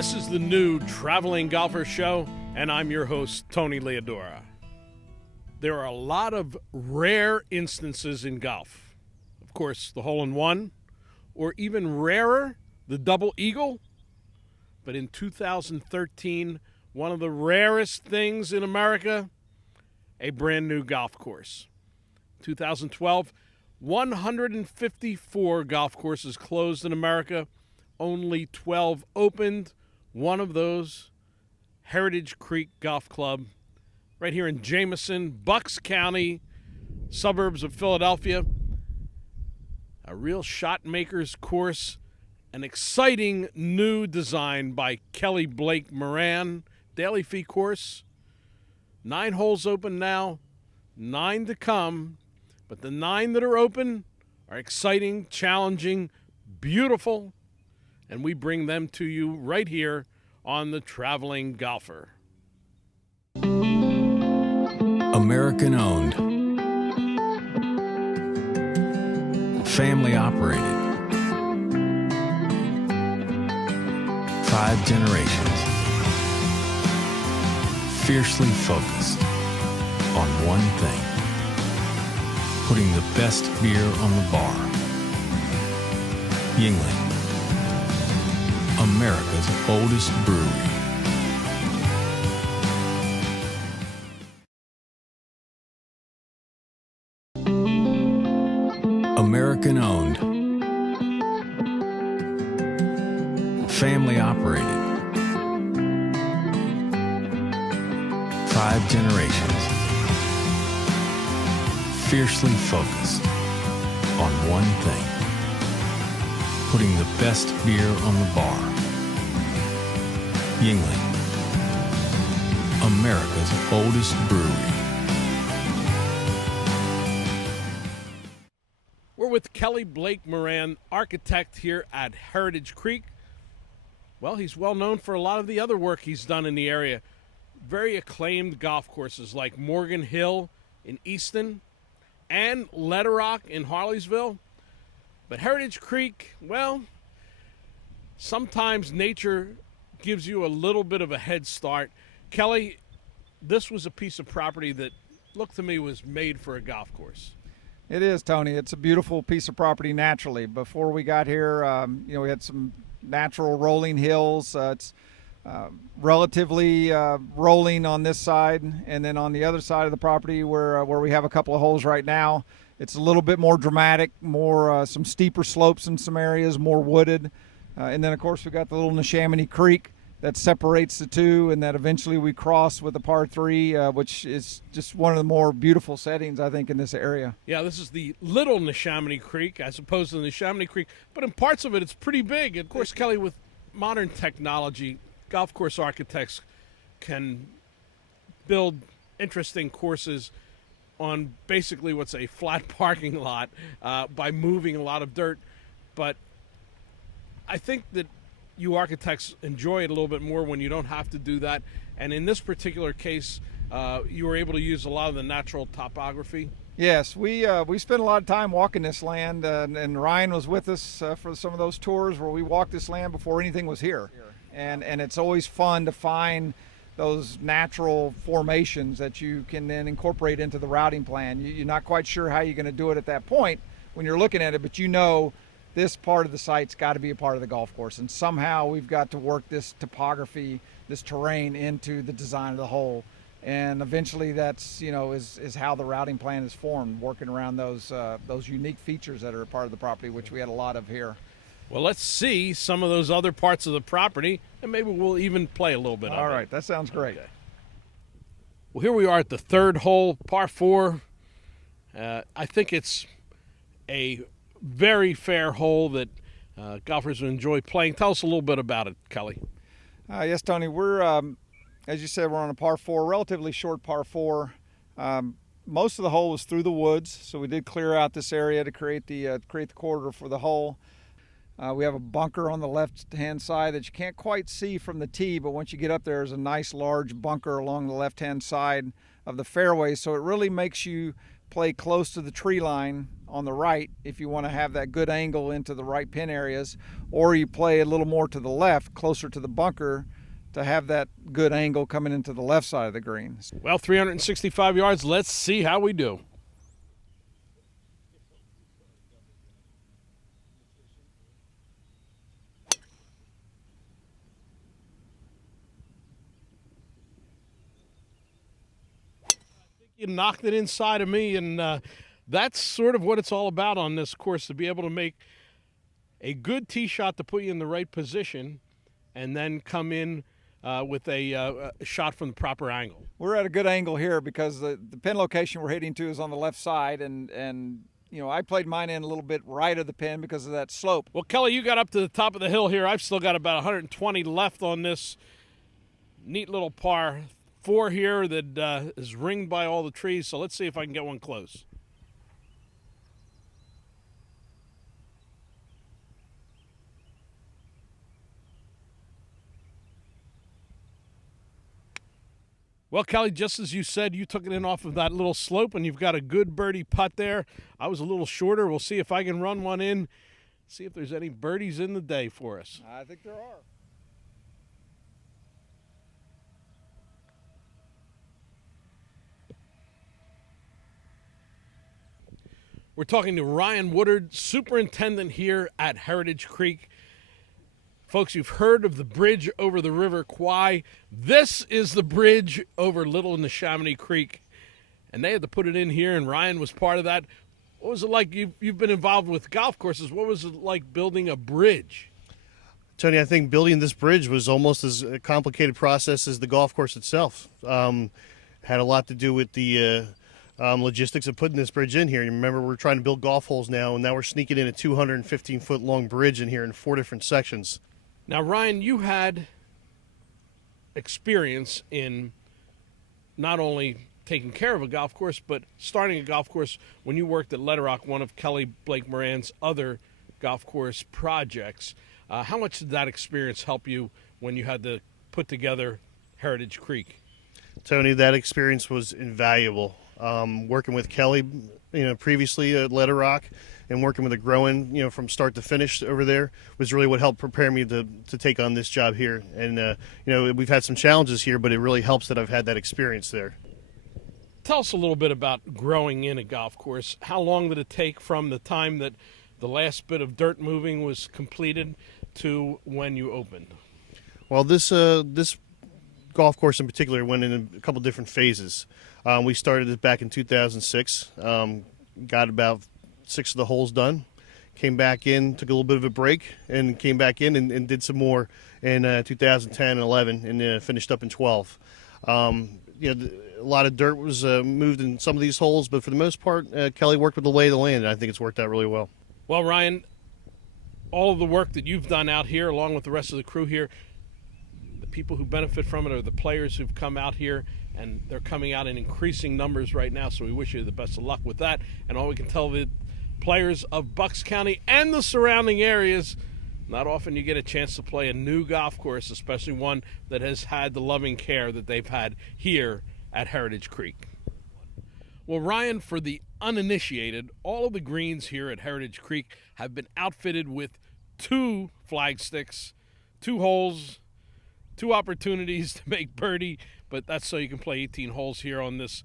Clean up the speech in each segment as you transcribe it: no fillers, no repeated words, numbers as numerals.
This is the new Traveling Golfer Show, and I'm your host, Tony LEODORA. There are a lot of rare instances in golf. Of course, the hole-in-one, or even rarer, the double eagle. But in 2013, one of the rarest things in America, a brand new golf course. 2012, 154 golf courses closed in America, only 12 opened. One of those, Heritage Creek Golf Club, right here in Jameson, Bucks County, suburbs of Philadelphia. A real shot maker's course, an exciting new design by Kelly Blake Moran, daily fee course. 9 holes open now, 9 to come, but the 9 that are open are exciting, challenging, beautiful, and we bring them to you right here on The Traveling Golfer. American owned, family operated, 5 generations, fiercely focused on one thing, putting the best beer on the bar. Yuengling, America's oldest brewery. American owned, family operated, 5 generations, fiercely focused on one thing, putting the best beer on the bar. Yuengling, America's oldest brewery. We're with Kelly Blake Moran, architect here at Heritage Creek. Well, he's well known for a lot of the other work he's done in the area. Very acclaimed golf courses like Morgan Hill in Easton and Letterock in Harleysville. But Heritage Creek, well, sometimes nature gives you a little bit of a head start. Kelly, this was a piece of property that looked to me was made for a golf course. It is, Tony. It's a beautiful piece of property naturally. Before we got here, we had some natural rolling hills. It's relatively rolling on this side, and then on the other side of the property where we have a couple of holes right now, it's a little bit more dramatic, more some steeper slopes in some areas, more wooded. And then, of course, we got the little Neshaminy Creek that separates the two, and that eventually we cross with the par 3, which is just one of the more beautiful settings, I think, in this area. Yeah, this is the little Neshaminy Creek as opposed to the Neshaminy Creek, but in parts of it, it's pretty big. And of course, Kelly, with modern technology, golf course architects can build interesting courses on basically what's a flat parking lot by moving a lot of dirt. But I think that you architects enjoy it a little bit more when you don't have to do that. And in this particular case, you were able to use a lot of the natural topography. Yes, we spent a lot of time walking this land, and Ryan was with us for some of those tours where we walked this land before anything was here. And it's always fun to find those natural formations that you can then incorporate into the routing plan. You're not quite sure how you're going to do it at that point when you're looking at it, but you know this part of the site's got to be a part of the golf course, and somehow we've got to work this topography, this terrain into the design of the hole. And eventually that's, is how the routing plan is formed, working around those unique features that are a part of the property, which we had a lot of here. Well, let's see some of those other parts of the property, and maybe we'll even play a little bit of it. All right, that sounds great. Okay. Well, here we are at the 3rd hole, par 4. I think it's a very fair hole that golfers will enjoy playing. Tell us a little bit about it, Kelly. Yes, Tony, we're, as you said, we're on a par 4, relatively short par 4. Most of the hole was through the woods, so we did clear out this area to create the corridor for the hole. We have a bunker on the left-hand side that you can't quite see from the tee, but once you get up there, there's a nice large bunker along the left-hand side of the fairway, so it really makes you play close to the tree line on the right if you want to have that good angle into the right pin areas, or you play a little more to the left, closer to the bunker, to have that good angle coming into the left side of the green. Well, 365 yards. Let's see how we do. You knocked it inside of me, and that's sort of what it's all about on this course, to be able to make a good tee shot to put you in the right position and then come in with a shot from the proper angle. We're at a good angle here because the pin location we're hitting to is on the left side, and you know, I played mine in a little bit right of the pin because of that slope. Well, Kelly, you got up to the top of the hill here. I've still got about 120 left on this neat little par 4 here that is ringed by all the trees, so let's see if I can get one close. Well, Kelly, just as you said, you took it in off of that little slope, and you've got a good birdie putt there. I was a little shorter. We'll see if I can run one in, see if there's any birdies in the day for us. I think there are. We're talking to Ryan Woodard, superintendent here at Heritage Creek. Folks, you've heard of the bridge over the River Kwai. This is the bridge over Little Neshaminy Creek, and they had to put it in here, and Ryan was part of that. What was it like? You've been involved with golf courses. What was it like building a bridge? Tony, I think building this bridge was almost as a complicated process as the golf course itself. Had a lot to do with the logistics of putting this bridge in here. You remember, we're trying to build golf holes now, and now we're sneaking in a 215-foot long bridge in here in 4 different sections. Now, Ryan, you had experience in not only taking care of a golf course, but starting a golf course when you worked at LEODORA, one of Kelly Blake Moran's other golf course projects. How much did that experience help you when you had to put together Heritage Creek? Tony, that experience was invaluable. Working with Kelly, previously at LEODORA, and working with a growing, from start to finish over there was really what helped prepare me to take on this job here. And, we've had some challenges here, but it really helps that I've had that experience there. Tell us a little bit about growing in a golf course. How long did it take from the time that the last bit of dirt moving was completed to when you opened? Well, this golf course in particular went in a couple different phases. We started it back in 2006, got about 6 of the holes done, came back in, took a little bit of a break, and came back in and did some more in 2010 and 11, and finished up in 12. A lot of dirt was moved in some of these holes, but for the most part, Kelly worked with the lay of the land, and I think it's worked out really well. Well, Ryan, all of the work that you've done out here, along with the rest of the crew here, the people who benefit from it are the players who've come out here, and they're coming out in increasing numbers right now, so we wish you the best of luck with that. And all we can tell the players of Bucks County and the surrounding areas, not often you get a chance to play a new golf course, especially one that has had the loving care that they've had here at Heritage Creek. Well, Ryan, for the uninitiated, all of the greens here at Heritage Creek have been outfitted with 2 flag sticks, 2 holes, 2 opportunities to make birdie, but that's so you can play 18 holes here on this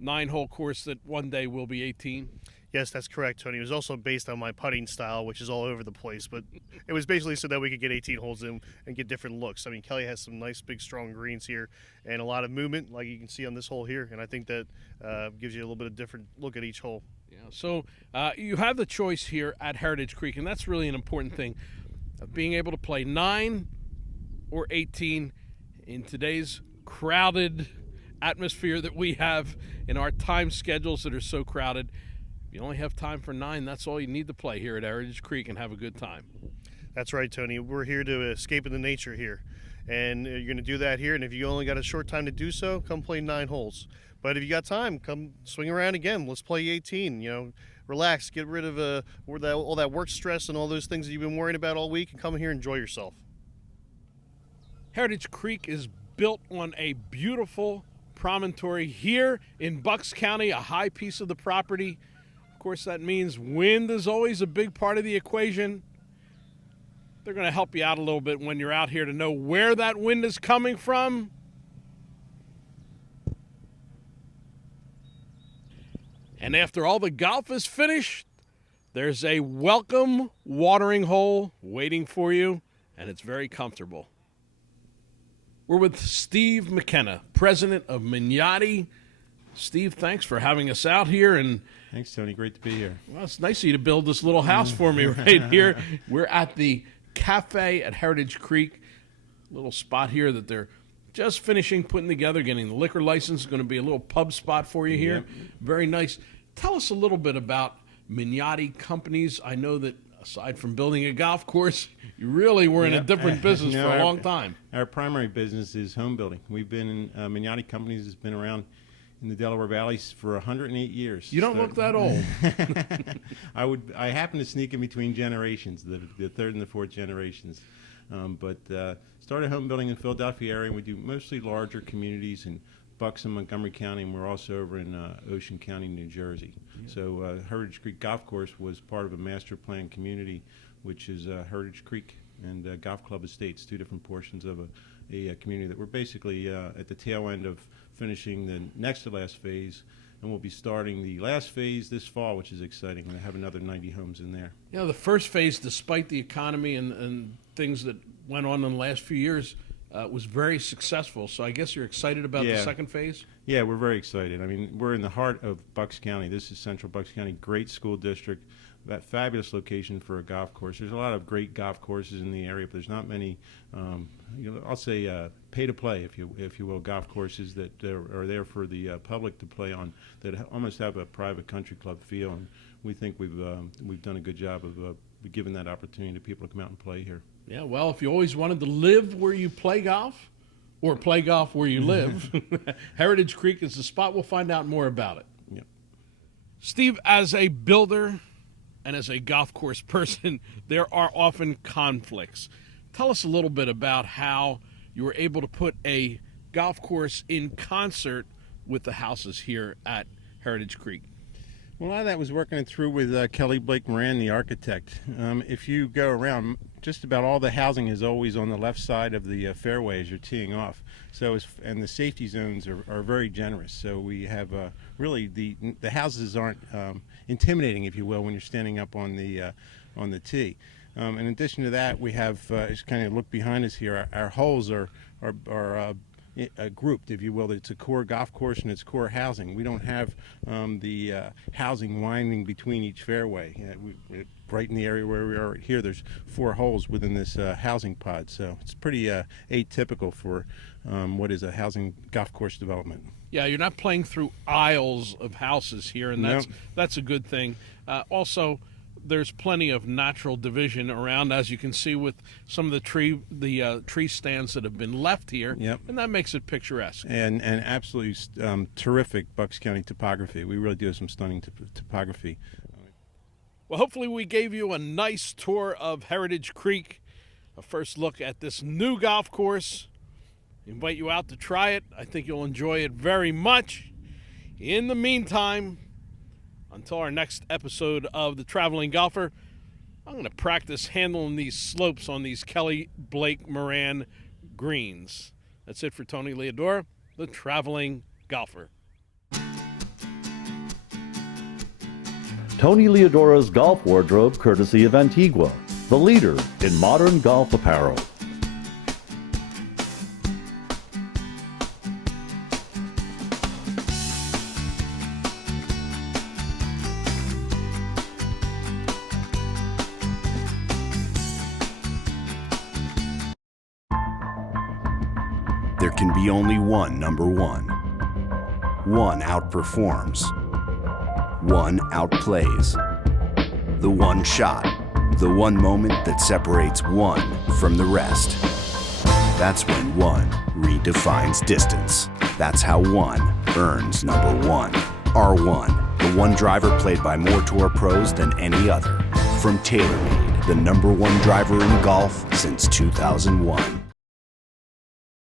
9-hole course that one day will be 18. Yes, that's correct, Tony. It was also based on my putting style, which is all over the place, but it was basically so that we could get 18 holes in and get different looks. I mean, Kelly has some nice, big, strong greens here and a lot of movement, like you can see on this hole here, and I think that gives you a little bit of different look at each hole. Yeah, so you have the choice here at Heritage Creek, and that's really an important thing, of being able to play 9 or 18 in today's crowded atmosphere that we have in our time schedules that are so crowded. If you only have time for 9, that's all you need to play here at Heritage Creek and have a good time. That's right, Tony. We're here to escape into nature here, and you're going to do that here, and if you only got a short time to do so, come play 9 holes. But if you got time, come swing around again. Let's play 18. Relax, get rid of all that work stress and all those things that you've been worrying about all week, and come here and enjoy yourself. Heritage Creek is built on a beautiful promontory here in Bucks County, a high piece of the property. Of course, that means wind is always a big part of the equation. They're going to help you out a little bit when you're out here to know where that wind is coming from. And after all the golf is finished, there's a welcome watering hole waiting for you, and it's very comfortable. We're with Steve McKenna, president of Mignotti. Steve, thanks for having us out here. And thanks, Tony. Great to be here. Well, it's nice of you to build this little house for me right here. We're at the cafe at Heritage Creek, little spot here that they're just finishing putting together, getting the liquor license. Going to be a little pub spot for you here. Yep. Very nice. Tell us a little bit about Mignotti Companies. I know that aside from building a golf course, you really were in a different business for a long time. Our primary business is home building. We've been in Mignotti Companies has been around in the Delaware Valley for 108 years. You don't look that old. I happen to sneak in between generations, the third and the fourth generations. But started home building in the Philadelphia area, and we do mostly larger communities in Bucks and Montgomery County, and we're also over in Ocean County, New Jersey. Yeah. So Heritage Creek Golf Course was part of a master plan community, which is Heritage Creek and Golf Club Estates, two different portions of a community that we're basically at the tail end of finishing the next to last phase, and we'll be starting the last phase this fall, which is exciting. We're going to have another 90 homes in there. You know, the first phase, despite the economy and things that went on in the last few years, was very successful. So I guess you're excited about the second phase? Yeah, we're very excited. I mean, we're in the heart of Bucks County. This is Central Bucks County, great school district, that fabulous location for a golf course. There's a lot of great golf courses in the area, but there's not many, I'll say pay-to-play, if you will, golf courses that are there for the public to play on, that almost have a private country club feel. And we think we've done a good job of giving that opportunity to people to come out and play here. Yeah, well, if you always wanted to live where you play golf, or play golf where you live, Heritage Creek is the spot. We'll find out more about it. Yep. Steve, as a builder and as a golf course person, there are often conflicts. Tell us a little bit about how you were able to put a golf course in concert with the houses here at Heritage Creek. Well, a lot of that was working it through with Kelly Blake Moran, the architect. If you go around, just about all the housing is always on the left side of the fairway as you're teeing off. So, and the safety zones are very generous. So we have really the houses aren't intimidating, if you will, when you're standing up on the tee. In addition to that, we have just kind of look behind us here. Our holes are grouped, if you will. It's a core golf course and it's core housing. We don't have the housing winding between each fairway. Right in the area where we are here, there's 4 holes within this housing pod. So it's pretty atypical for what is a housing golf course development. Yeah, you're not playing through aisles of houses here, and that's a good thing. Also, there's plenty of natural division around, as you can see with some of the tree stands that have been left here. Yep. And that makes it picturesque. And absolutely terrific Bucks County topography. We really do have some stunning topography. Well, hopefully we gave you a nice tour of Heritage Creek, a first look at this new golf course. I invite you out to try it. I think you'll enjoy it very much. In the meantime, until our next episode of The Traveling Golfer, I'm going to practice handling these slopes on these Kelly Blake Moran greens. That's it for Tony LEODORA, The Traveling Golfer. Tony LEODORA's golf wardrobe, courtesy of Antigua, the leader in modern golf apparel. There can be only one number one. One outperforms. One outplays. The one shot. The one moment that separates one from the rest. That's when one redefines distance. That's how one earns number one. R1, the one driver played by more tour pros than any other. From TaylorMade, the number one driver in golf since 2001.